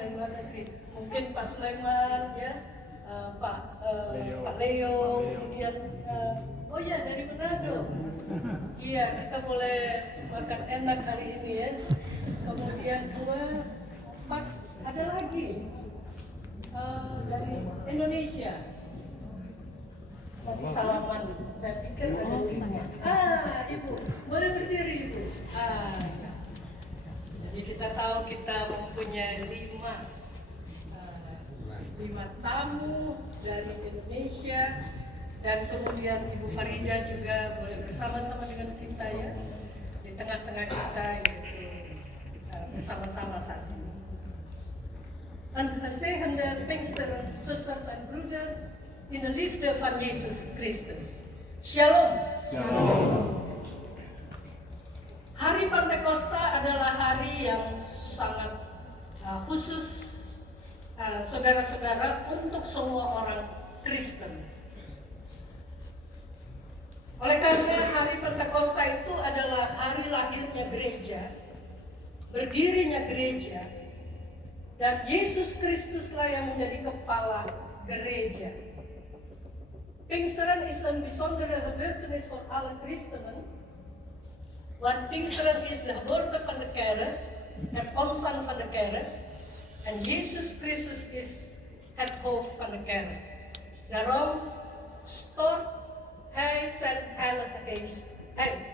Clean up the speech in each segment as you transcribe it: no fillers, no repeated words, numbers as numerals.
ke luar negeri. Mungkin Pak Sulaiman ya, Pak Leo, kemudian oh ya dari Manado. Iya, kita boleh makan enak hari ini ya. Kemudian 2, 4, ada lagi dari Indonesia. Tadi salaman, saya pikir ada linknya. Ibu, boleh berdiri Ibu. Ya. Jadi kita tahu kita mempunyai 5 tamu dari Indonesia, dan kemudian Ibu Farida juga boleh bersama-sama dengan kita ya, di tengah-tengah kita yaitu bersama-sama saat ini. En gezegende Pinksteren, zusters en broeders, in de liefde van Yesus Kristus. Shalom. Shalom. Hari Pentakosta adalah hari yang sangat khusus, saudara-saudara, untuk semua orang Kristen. Oleh karena hari Pentakosta itu adalah hari lahirnya gereja, berdirinya gereja, dan Yesus Kristuslah yang menjadi kepala gereja. Pinksteren is een bijzondere gebeurtenis voor alle christenen. Want Pinksteren is de geboorte van de kerk, het ontstaan van de kerk. En Jezus Christus is het hoofd van de kerk. Daarom stort Hij zijn Heilige Geest uit.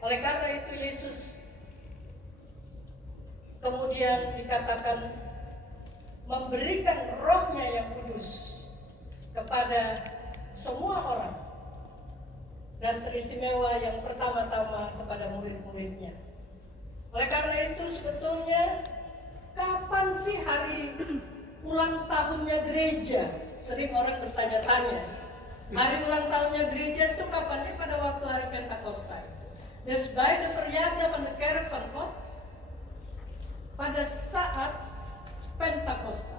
Oleh karena itu Yesus kemudian dikatakan memberikan rohnya yang kudus kepada semua orang, dan teristimewa yang pertama-tama kepada murid-muridnya. Oleh karena itu sebetulnya kapan sih hari ulang tahunnya gereja? Sering orang bertanya-tanya. Hari ulang tahunnya gereja itu kapannya? Pada waktu hari Pentakosta. Dus bij de verjaardag van de kerk van God, pada saat Pentakosta.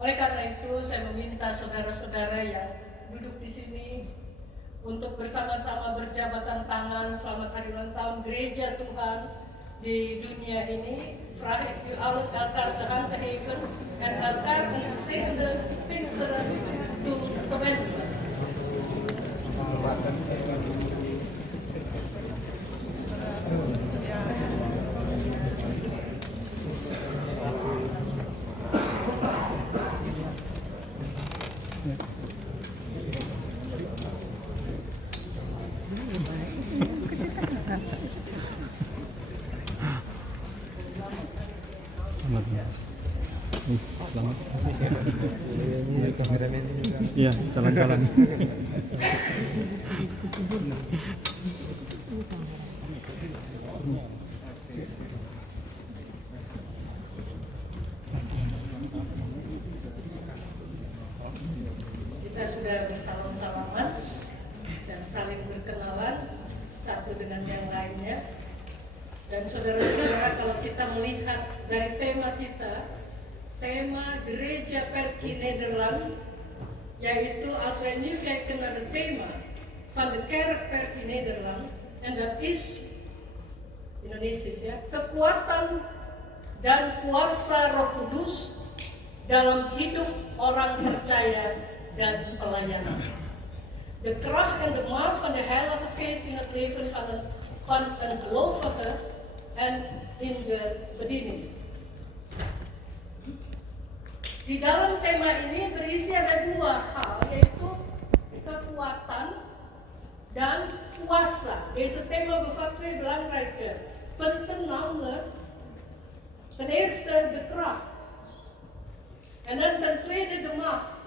Oleh karena itu saya meminta saudara-saudara yang duduk di sini untuk bersama-sama berjabatan tangan selamat hari ulang tahun gereja Tuhan di dunia ini. Vraag ik u allen elkaar de hand te geven en elkaar een gezegende Pinksteren toe te wensen. Selamat. Iya, jalan-jalan. Kita sudah bersalam-salaman dan saling berkenalan satu dengan yang lainnya. Dan saudara-saudara, kalau kita melihat dari tema kita, tema Gereja Perki Nederland, yaitu als wij nu kijken naar het thema van de kerk Perki Nederland, en dat is Indonesisch ya, kekuatan dan kuasa Roh Kudus dalam hidup orang percaya dan pelayanan. De kracht en de macht van de Heilige Geest in het leven van een gelovige en in de bediening. Di dalam tema ini berisi ada 2 hal, yaitu kekuatan dan kuasa. Deze tema bevat 2 belangrijke punten, namelijk ten eerste de kracht en dan ten tweede de macht.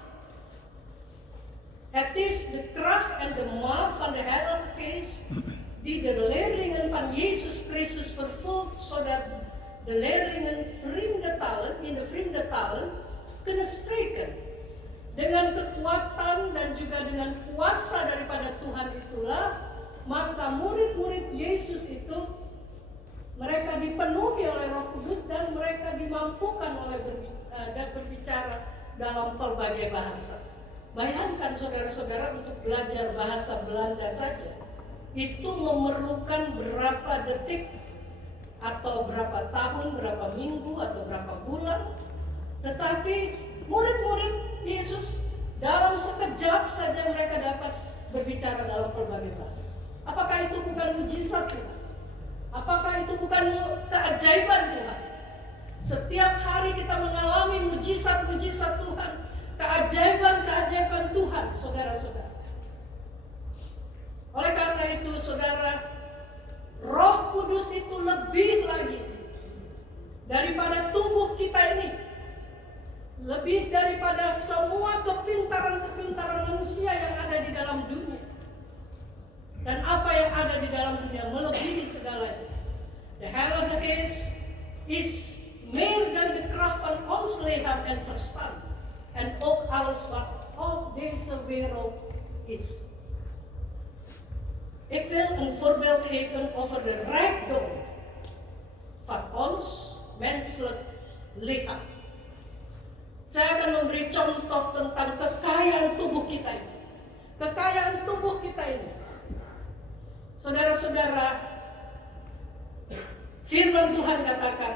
Het is de kracht en de macht van de Heilige Geest die de leerlingen van Jezus Christus vervult, zodat de leerlingen in de vriendentalen kunnen spreken. Dengan kekuatan dan juga dengan kuasa daripada Tuhan itulah, maka murid-murid Yesus itu mereka dipenuhi oleh Roh Kudus dan mereka dimampukan oleh berbicara dalam berbagai bahasa. Bayangkan saudara-saudara, untuk belajar bahasa Belanda saja itu memerlukan berapa detik atau berapa tahun, berapa minggu, atau berapa bulan. Tetapi murid-murid Yesus dalam sekejap saja mereka dapat berbicara dalam berbagai bahasa. Apakah itu bukan mujizat Tuhan? Apakah itu bukan keajaiban Tuhan? Setiap hari kita mengalami mujizat-mujizat Tuhan, keajaiban-keajaiban Tuhan, saudara-saudara. Oleh karena itu, saudara, Roh Kudus itu lebih lagi daripada tubuh kita ini, lebih daripada semua kepintaran-kepintaran manusia yang ada di dalam dunia. Dan apa yang ada di dalam dunia melebihi segalanya. De Heilige Geest is meer dan de kracht van ons lichaam en verstand. En ook alles wat op deze wereld is. Ik wil een voorbeeld geven over de rijkdom van ons menselijk lichaam. Saya akan memberi contoh tentang kekayaan tubuh kita ini. Kekayaan tubuh kita ini. Saudara-saudara, firman Tuhan katakan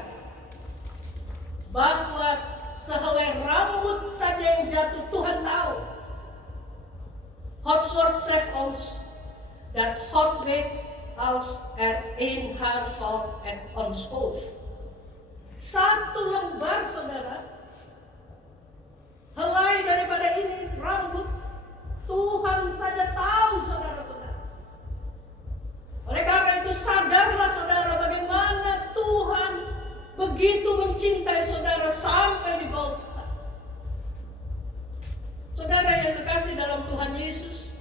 bahwa sehelai rambut saja yang jatuh Tuhan tahu. Gods woord zegt ons dat God weet als één haar valt en ons hoofd. Satu lembar, saudara, helai daripada ini rambut, Tuhan saja tahu, saudara-saudara. Oleh karena itu sadarlah saudara bagaimana Tuhan begitu mencintai saudara sampai di Golgota. Saudara yang kekasih dalam Tuhan Yesus,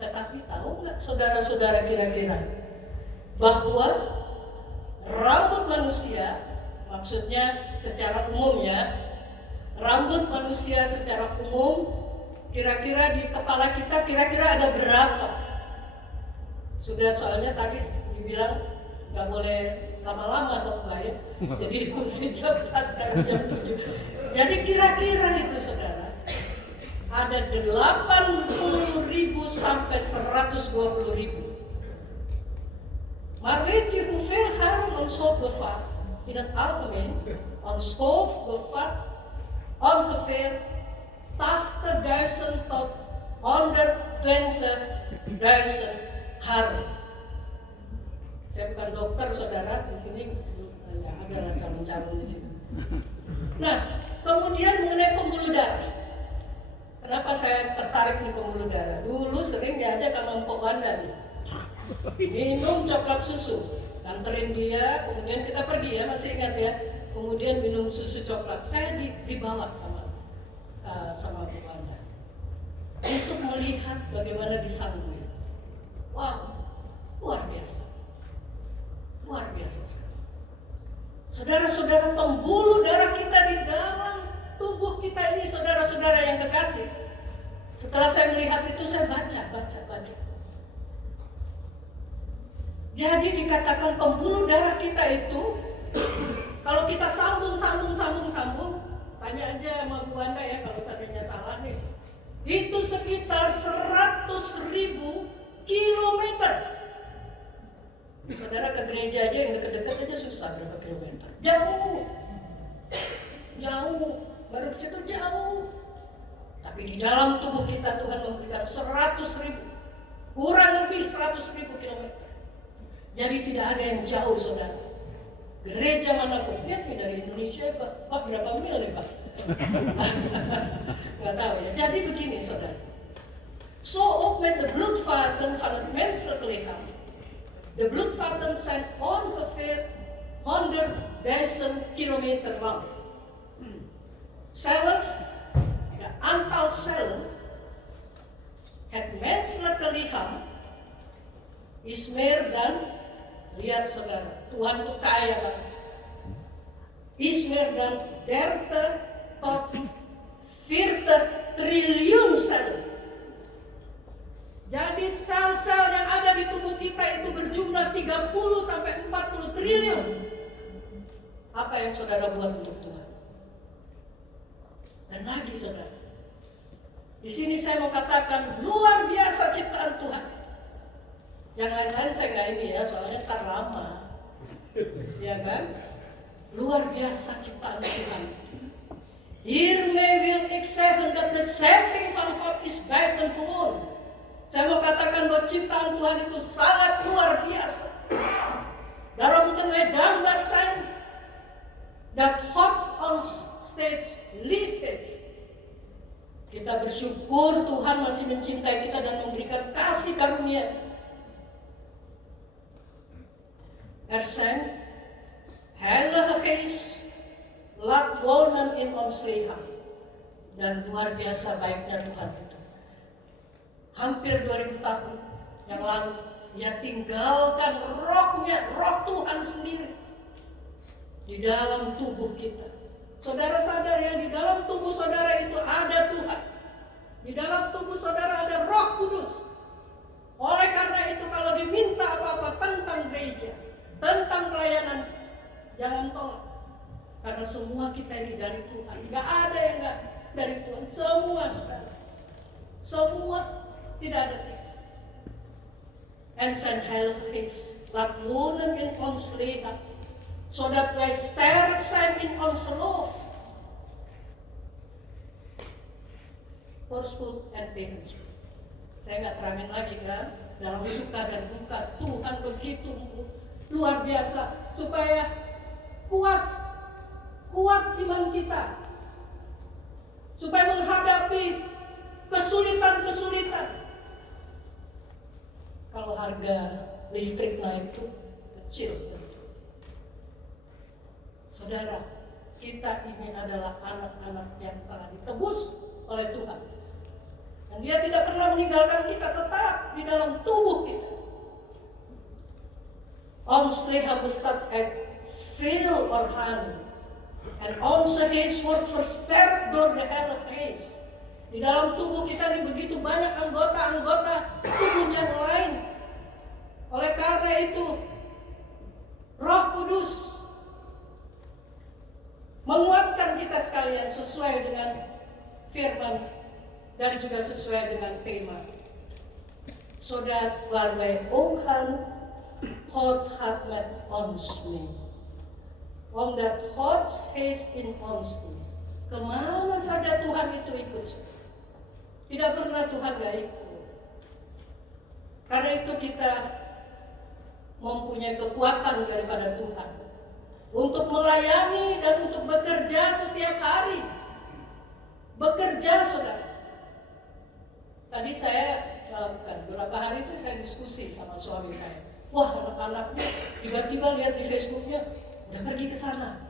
tetapi tahu nggak saudara-saudara kira-kira bahwa rambut manusia, maksudnya secara umumnya, rambut manusia secara umum kira-kira di kepala kita kira-kira ada berapa? Sudah soalnya tadi dibilang nggak boleh lama-lama khotbah ya, jadi mesti cepat karena jam 7. Jadi kira-kira itu saudara ada 80.000 sampai 120.000. Maar weet je hoeveel haar ons hoofd bevat? In het algemeen, ons hoofd bevat ongeveer 80.000 tot 120.000 hari. Saya bukan dokter, saudara, di sini ya, ada calon-calon di sini. Nah, kemudian mengenai pembuluh darah. Kenapa saya tertarik di pembuluh darah? Dulu sering diajak sama Mpok Wanda nih. Minum coklat susu, nganterin dia, kemudian kita pergi ya, masih ingat ya. Kemudian minum susu coklat. Saya dibawa sama Mpok Wanda untuk melihat bagaimana disanggup. Wow, luar biasa. Luar biasa sekali. Saudara-saudara, pembuluh darah kita di dalam tubuh kita ini, saudara-saudara yang kekasih. Setelah saya melihat itu, saya baca. Jadi dikatakan pembuluh darah kita itu, kalau kita sambung, tanya aja sama Bu Wanda ya kalau seandainya salah nih. Itu sekitar 100.000 kilometer. Saudara ke gereja aja yang dekat-dekat aja susah berapa kilometer. Jauh, baru di situ jauh. Tapi di dalam tubuh kita Tuhan memberikan 100.000, kurang lebih 100.000 kilometer. Jadi tidak ada yang jauh, saudara. Gereja manapun, lihat nih dari Indonesia, Pak berapa mil nih Pak? Nggak tahu ya. Jadi begini, saudara. Zo ook met de bloedvaten van het menselijk lichaam. De bloedvaten zijn ongeveer 100.000 kilometer lang. Zelf, de aantal cellen, het menselijke lichaam, is meer dan, lihat saudara, Tuhan itu kaya banget. Is meer dan 30 tot 40 triliun sel. Jadi sel-sel yang ada di tubuh kita itu berjumlah 30 sampai 40 triliun. Apa yang saudara buat untuk Tuhan? Dan lagi saudara, di sini saya mau katakan luar biasa ciptaan Tuhan. Yang lain-lain saya nggak ini ya, soalnya ntar lama. Ya kan? Luar biasa ciptaan Tuhan. Hiermee wil ik zeggen dat de schepping van God is buitengewoon. Saya mau katakan bahwa ciptaan Tuhan itu sangat luar biasa. Daarom moeten wij dankbaar zijn dat God ons steeds lief heeft. Kita bersyukur Tuhan masih mencintai kita dan memberikan kasih karunia. Zijn Heilige Geest laat wonen in ons lichaam. Dan luar biasa baiknya Tuhan itu. Hampir 2000 tahun yang lalu, Dia tinggalkan rohnya, roh Tuhan sendiri di dalam tubuh kita. Saudara sadar yang di dalam tubuh saudara itu ada Tuhan. Di dalam tubuh saudara ada Roh Kudus. Oleh karena itu kalau diminta apa-apa tentang gereja, tentang pelayanan, jangan tolak. Karena semua kita ini dari Tuhan. Gak ada yang gak dari Tuhan. Semua saudara. Semua tidak ada tiga. En zijn Heilige Geest laat wonen in ons lichaam. Zodat wij sterk zijn in ons geloof. Voorspoed en tegenspoed. Saya nggak terangin lagi kan. Dalam suka dan duka Tuhan begitu luar biasa. Supaya kuat iman kita. Supaya menghadapi kesulitan-kesulitan. Kalau harga listrik naik itu kecil tentu. Saudara, kita ini adalah anak-anak yang telah ditebus oleh Tuhan. Dan Dia tidak pernah meninggalkan kita, tetap di dalam tubuh kita. Ons lichaam bestaat uit veel organen. En onze geest wordt versterkt door de Heilige Geest. Di dalam tubuh kita ini begitu banyak anggota-anggota tubuh yang lain. Oleh karena itu, Roh Kudus menguatkan kita sekalian sesuai dengan firman dan juga sesuai dengan tema. Zodat waar wij ook gaan, God gaat met ons mee. Omdat Gods geest in ons is. Kemana saja Tuhan itu ikut. Tidak pernah Tuhan gak ikut. Karena itu kita mempunyai kekuatan daripada Tuhan. Untuk melayani dan untuk bekerja setiap hari. Bekerja saudara. Tadi saya, beberapa hari itu saya diskusi sama suami saya. Wah, anak-anaknya tiba-tiba lihat di Facebooknya udah pergi ke sana.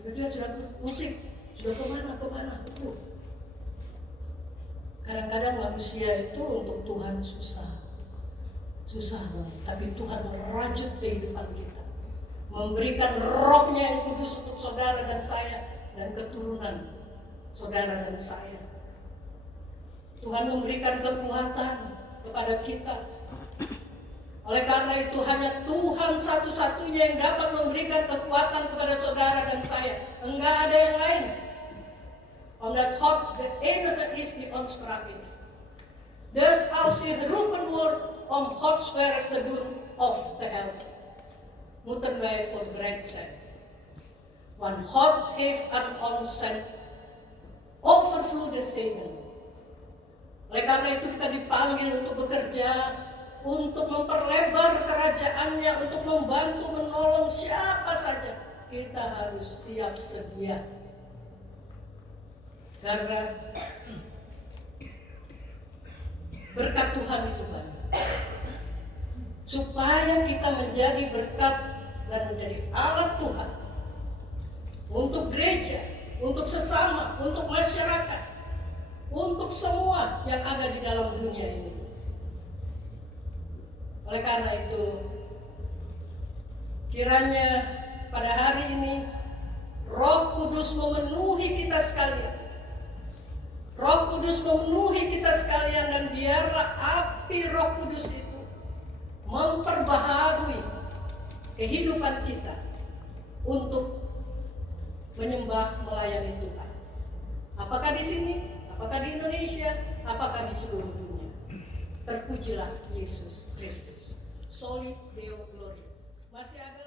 Tiba-tiba sudah musik, sudah kemana. Kadang-kadang manusia itu untuk Tuhan susah banget. Tapi Tuhan merajut kehidupan kita, memberikan rohnya yang kudus untuk saudara dan saya dan keturunan saudara dan saya. Tuhan memberikan kekuatan kepada kita. Oleh karena itu hanya Tuhan satu-satunya yang dapat memberikan kekuatan kepada saudara dan saya. Enggak ada yang lain. Omdat God de enige is die ons kracht heeft. Dus als u geroepen wordt om Gods werk te doen of te helpen, moeten wij voorbereid zijn. Want God heeft aan ons zijn overvloedig zegen. Oleh karena itu kita dipanggil untuk bekerja, untuk memperlebar kerajaannya, untuk membantu menolong siapa saja. Kita harus siap sedia. Karena berkat Tuhan itu banyak. Supaya kita menjadi berkat dan menjadi alat Tuhan untuk gereja, untuk sesama, untuk masyarakat, untuk semua yang ada di dalam dunia ini. Oleh karena itu, kiranya pada hari ini Roh Kudus memenuhi kita sekalian. Roh Kudus memenuhi kita sekalian dan biarlah api Roh Kudus itu memperbaharui kehidupan kita untuk menyembah melayani Tuhan. Apakah di sini, apakah di Indonesia, apakah di seluruh dunia. Terpujilah Yesus Kristus. Soli Deo Gloria. Masih ada